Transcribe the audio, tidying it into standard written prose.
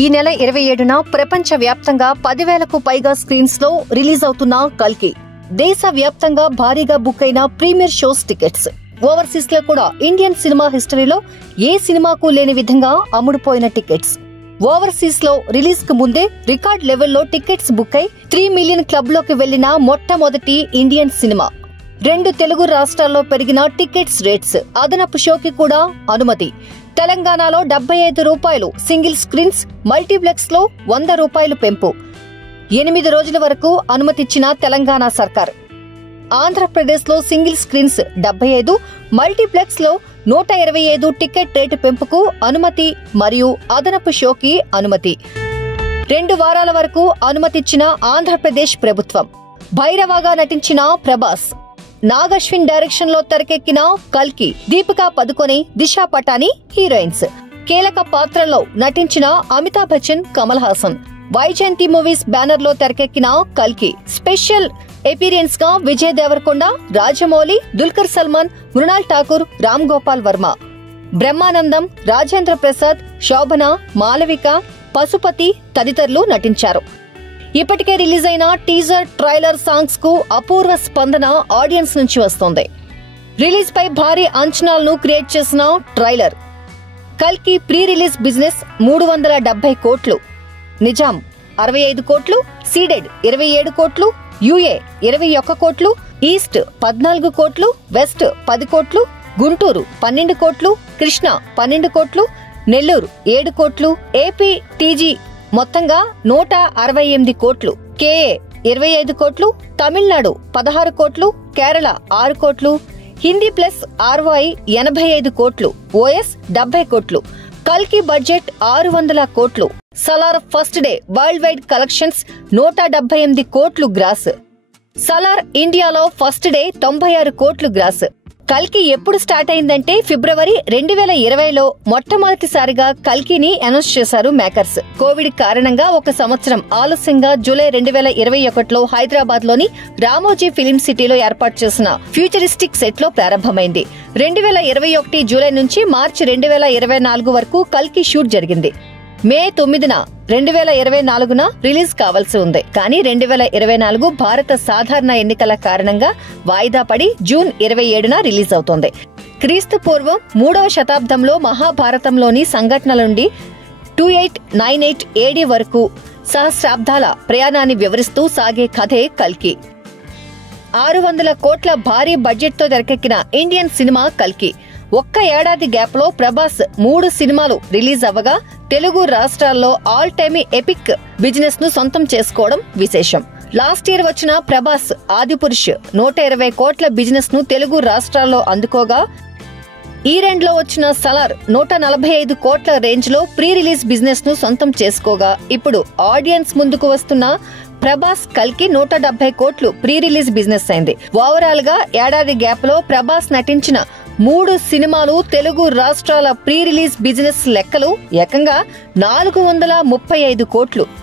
ఈ నెల 27న ప్రపంచ వ్యాప్తంగా 10,000కు పైగా స్క్రీన్స్ లో రిలీజ్ అవుతున్న కల్కి దేశ వ్యాప్తంగా భారీగా బుక్ అయిన ప్రీమియర్ షోస్ టికెట్స్. ఓవర్సీస్ లో కూడా ఇండియన్ సినిమా హిస్టరీలో ఏ సినిమాకు లేని విధంగా అమ్ముడుపోయిన టికెట్స్. ఓవర్సీస్ లో రిలీజ్ కు ముందే రికార్డ్ లెవెల్లో టికెట్స్ బుక్ అయి 3 మిలియన్ క్లబ్ లోకి వెళ్లిన మొట్టమొదటి ఇండియన్ సినిమా. 2 తెలుగు రాష్ట్రాల్లో పెరిగిన టికెట్స్ రేట్స్. అదనపు షోకి కూడా అనుమతి. తెలంగాణలో ₹75 సింగిల్ స్క్రీన్స్, మల్టీప్లెక్స్ లో ₹100 పెంపు. 8 రోజుల వరకు అనుమతిచ్చిన తెలంగాణ సర్కార్. ఆంధ్రప్రదేశ్ లో సింగిల్ స్క్రీన్స్ 75, మల్టీప్లెక్స్ లో 125 టికెట్ రేటు పెంపుకు అనుమతి మరియు అదనపు షోకి అనుమతి. 2 వారాల వరకు అనుమతిచ్చిన ఆంధ్రప్రదేశ్ ప్రభుత్వం. భైరవగా నటించిన ప్రభాస్. నాగశ్విన్ డైరెక్షన్ లో తెరకెక్కిన కల్కి. దీపికా పదుకొనె, దిశా పటాని హీరోయిన్స్. కీలక పాత్రల్లో నటించిన అమితాబ్ బచ్చన్, కమల్ హాసన్. వైజయంతి మూవీస్ బ్యానర్ లో తెరకెక్కిన కల్కి. స్పెషల్ ఎపీరియన్స్ గా విజయ్ దేవరకొండ, రాజమౌళి, దుల్కర్ సల్మాన్, మృణాల్ ఠాకూర్, రామ్ గోపాల్ వర్మ. బ్రహ్మానందం, రాజేంద్ర ప్రసాద్, శోభన, మాలవిక, పశుపతి తదితరులు నటించారు. ఇప్పటికే రిలీజ్ అయిన టీజర్, ట్రైలర్ సాంగ్స్ కు అపూర్వ స్పందన ఆడియన్స్ నుంచి వస్తోంది. రిలీజ్ పై భారీ అంచనాలను క్రియేట్ చేసిన ట్రైలర్. కల్కి ప్రీ రిలీజ్ బిజినెస్ 370 కోట్లు. నిజాం 65 కోట్లు, సీడెడ్ 27 కోట్లు, యూఏ 21 కోట్లు, ఈస్ట్ 14 కోట్లు, వెస్ట్ 10 కోట్లు, గుంటూరు 12 కోట్లు, కృష్ణా 12 కోట్లు, నెల్లూరు 7 కోట్లు, ఏపీ టీజీ మొత్తంగా 168 కోట్లు, కేఏ 25 కోట్లు, తమిళనాడు 16 కోట్లు, కేరళ 6 కోట్లు, హిందీ ప్లస్ ఆర్వై 85 కోట్లు, ఓఎస్ 70 కోట్లు. కల్కి బడ్జెట్ 600 కోట్లు. Salaar first day world wide collections 178 కోట్లు గ్రాస్. సలార్ ఇండియాలో ఫస్ట్ డే 96 కోట్లు గ్రాస్. కల్కి ఎప్పుడు స్టార్ట్ అయిందంటే ఫిబ్రవరి 2020లో మొట్టమొదటిసారిగా కల్కిని అనౌన్స్ చేశారు మేకర్స్. కోవిడ్ కారణంగా 1 సంవత్సరం ఆలస్యంగా జూలై 2021లో హైదరాబాద్ లోని రామోజీ ఫిలిం సిటీలో ఏర్పాటు చేసిన ఫ్యూచరిస్టిక్ సెట్ లో ప్రారంభమైంది. 2021 జూలై నుంచి మార్చి 2024 వరకు కల్కి షూట్ జరిగింది. మే 9న 2024న రిలీజ్ కావాల్సి ఉంది. కానీ 2024 భారత సాధారణ ఎన్నికల కారణంగా వాయిదా పడి జూన్ 27న రిలీజ్ అవుతోంది. క్రీస్తు పూర్వం 3వ శతాబ్దంలో మహాభారతంలోని సంఘటనల నుండి 2898 AD వరకు సహస్రాబ్దాల ప్రయాణాన్ని వివరిస్తూ సాగే కథే కల్కి. 600 కోట్ల భారీ బడ్జెట్ తో తెరకెక్కిన ఇండియన్ సినిమా కల్కి. ఒక్క ఏడాది గ్యాప్ లో ప్రభాస్ 3 సినిమాలు రిలీజ్ అవ్వగా తెలుగు రాష్ట్రాల్లో ఆల్ టైమ్ ఎపిక్ బిజినెస్ ను సొంతం చేసుకోవడం విశేషం. లాస్ట్ ఇయర్ వచ్చిన ప్రభాస్ ఆదిపురుష్ 120 కోట్ల బిజినెస్ ను తెలుగు రాష్ట్రాల్లో అందుకోగా, ఈ రెండ్లో వచ్చిన సలార్ 145 కోట్ల రేంజ్ లో ప్రీ రిలీజ్ బిజినెస్ ను సొంతం చేసుకోగా, ఇప్పుడు ఆడియన్స్ ముందుకు వస్తున్న ప్రభాస్ కల్కి 170 కోట్లు ప్రీ రిలీజ్ బిజినెస్ అయింది. ఓవరాల్ గా ఏడాది గ్యాప్ లో ప్రభాస్ నటించిన 3 సినిమాలు తెలుగు రాష్ట్రాల ప్రీ రిలీజ్ బిజినెస్ లెక్కలు ఏకంగా 435 కోట్లు.